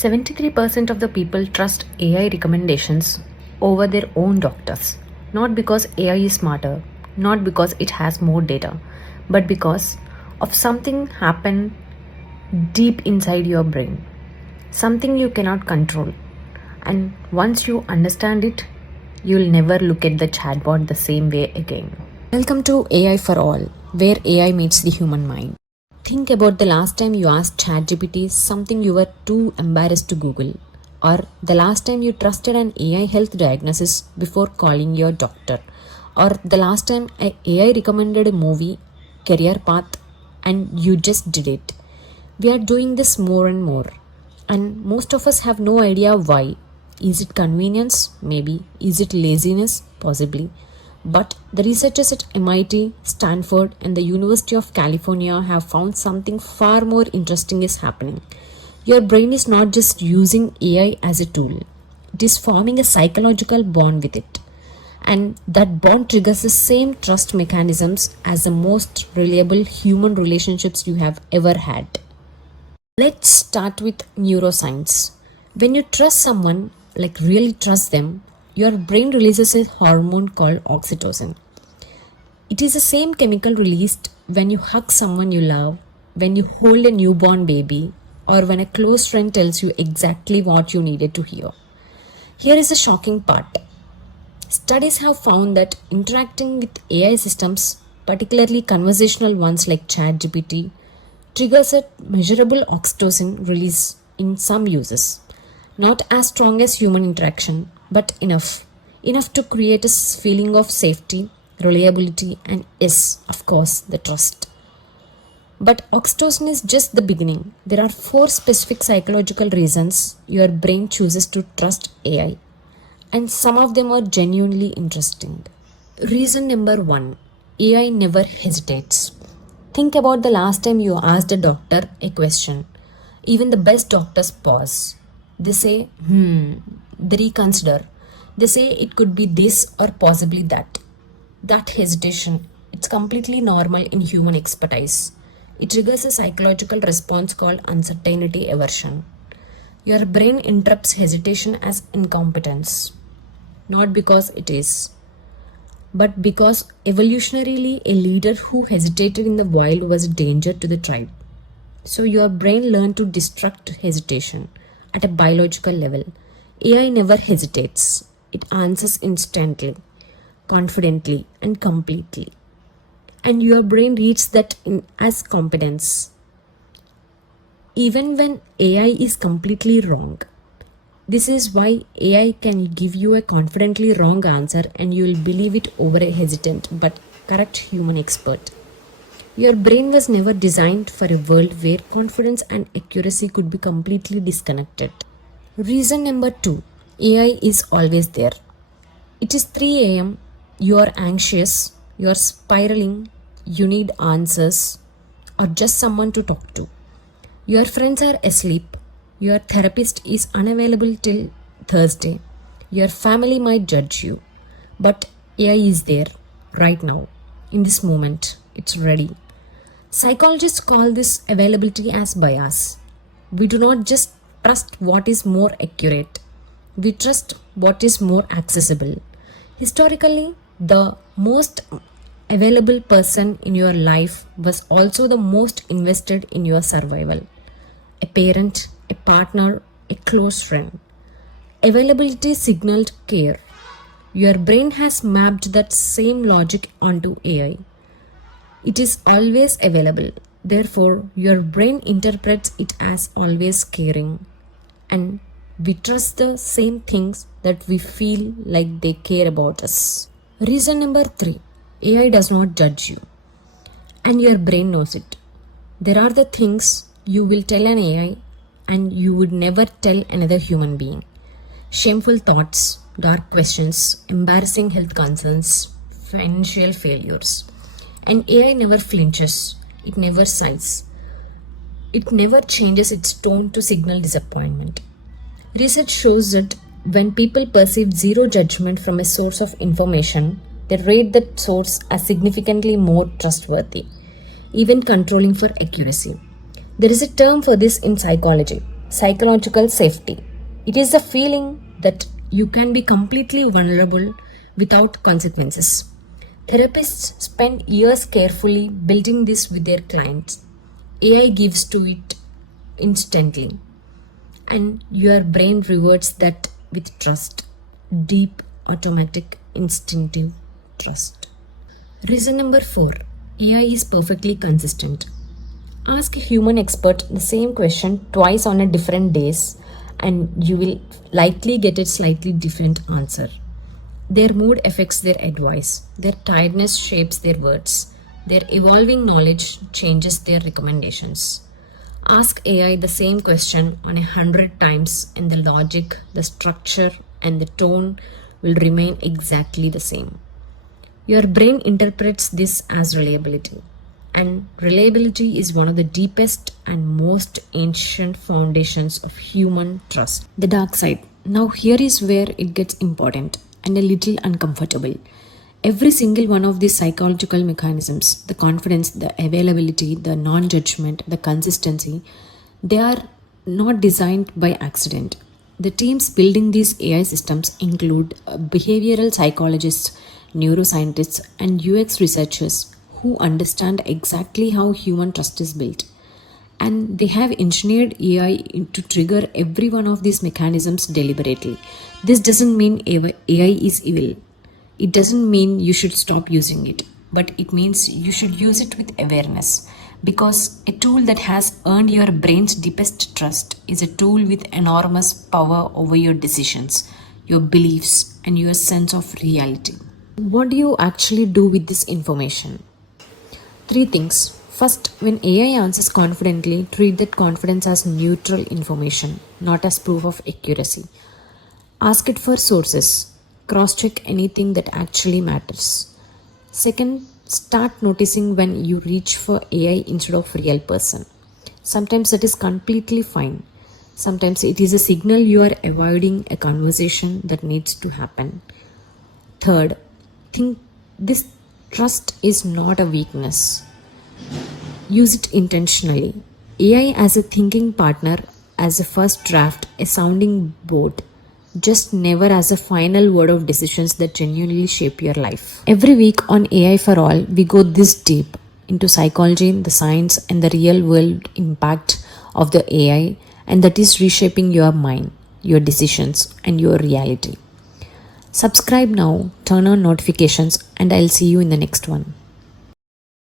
73% of the people trust AI recommendations over their own doctors. Not because AI is smarter, not because it has more data, but because of something happened deep inside your brain. Something you cannot control. And once you understand it, you'll never look at the chatbot the same way again. Welcome to AI for All, where AI meets the human mind. Think about the last time you asked ChatGPT something you were too embarrassed to Google, or the last time you trusted an AI health diagnosis before calling your doctor, or the last time an AI recommended a movie, career path, and you just did it. We are doing this more and more, and most of us have no idea why. Is it convenience? Maybe. Is it laziness? Possibly. But the researchers at MIT, Stanford, and the University of California have found something far more interesting is happening. Your brain is not just using AI as a tool, it is forming a psychological bond with it. And that bond triggers the same trust mechanisms as the most reliable human relationships you have ever had. Let's start with neuroscience. When you trust someone, like really trust them, your brain releases a hormone called oxytocin. It is the same chemical released when you hug someone you love, when you hold a newborn baby, or when a close friend tells you exactly what you needed to hear. Here is the shocking part. Studies have found that interacting with AI systems, particularly conversational ones like ChatGPT, triggers a measurable oxytocin release in some users. Not as strong as human interaction, but enough to create a feeling of safety, reliability, and yes, of course, the trust. But oxytocin is just the beginning. There are 4 specific psychological reasons your brain chooses to trust AI, and some of them are genuinely interesting. Reason number 1, AI never hesitates. Think about the last time you asked a doctor a question. Even the best doctors pause. They say, they reconsider. They say it could be this or possibly that. That hesitation, it's completely normal in human expertise. It triggers a psychological response called uncertainty aversion. Your brain interprets hesitation as incompetence. Not because it is, but because evolutionarily a leader who hesitated in the wild was a danger to the tribe. So your brain learned to destruct hesitation. At a biological level, AI never hesitates. It answers instantly, confidently, and completely. And your brain reads that as competence. Even when AI is completely wrong. This is why AI can give you a confidently wrong answer and you will believe it over a hesitant but correct human expert. Your brain was never designed for a world where confidence and accuracy could be completely disconnected. Reason number 2, AI is always there. It is 3 a.m., you are anxious, you are spiraling, you need answers, or just someone to talk to. Your friends are asleep, your therapist is unavailable till Thursday, your family might judge you, but AI is there, right now, in this moment, it's ready. Psychologists call this availability as bias. We do not just trust what is more accurate. We trust what is more accessible. Historically, the most available person in your life was also the most invested in your survival. A parent, a partner, a close friend. Availability signaled care. Your brain has mapped that same logic onto AI. It is always available. Therefore, your brain interprets it as always caring. And we trust the same things that we feel like they care about us. Reason number 3, AI does not judge you. And your brain knows it. There are the things you will tell an AI and you would never tell another human being. Shameful thoughts, dark questions, embarrassing health concerns, financial failures. And AI never flinches, it never sighs, it never changes its tone to signal disappointment. Research shows that when people perceive zero judgment from a source of information, they rate that source as significantly more trustworthy, even controlling for accuracy. There is a term for this in psychology, Psychological safety. It is the feeling that you can be completely vulnerable without consequences. Therapists spend years carefully building this with their clients. AI gives to it instantly, and your brain rewards that with trust. Deep, automatic, instinctive trust. Reason number 4. AI is perfectly consistent. Ask a human expert the same question twice on a different days and you will likely get a slightly different answer. Their mood affects their advice. Their tiredness shapes their words. Their evolving knowledge changes their recommendations. Ask AI the same question on 100 times and the logic, the structure and the tone will remain exactly the same. Your brain interprets this as reliability. And reliability is one of the deepest and most ancient foundations of human trust. The dark side. Now, here is where it gets important and a little uncomfortable. Every single one of these psychological mechanisms, the confidence, the availability, the non judgment, the consistency, they are not designed by accident. The teams building these AI systems include behavioral psychologists, neuroscientists, and UX researchers who understand exactly how human trust is built. And they have engineered AI to trigger every one of these mechanisms deliberately. This doesn't mean AI is evil. It doesn't mean you should stop using it, but it means you should use it with awareness. Because a tool that has earned your brain's deepest trust is a tool with enormous power over your decisions, your beliefs, and your sense of reality. What do you actually do with this information? 3 things. First, when AI answers confidently, treat that confidence as neutral information, not as proof of accuracy. Ask it for sources. Cross check anything that actually matters. Second, start noticing when you reach for AI instead of real person. Sometimes that is completely fine. Sometimes it is a signal you are avoiding a conversation that needs to happen. Third, think this trust is not a weakness. Use it intentionally. AI as a thinking partner, as a first draft, a sounding board, just never as a final word of decisions that genuinely shape your life. Every week on AI for All, we go this deep into psychology, the science, and the real world impact of the AI, and that is reshaping your mind, your decisions, and your reality. Subscribe now, turn on notifications, and I'll see you in the next one.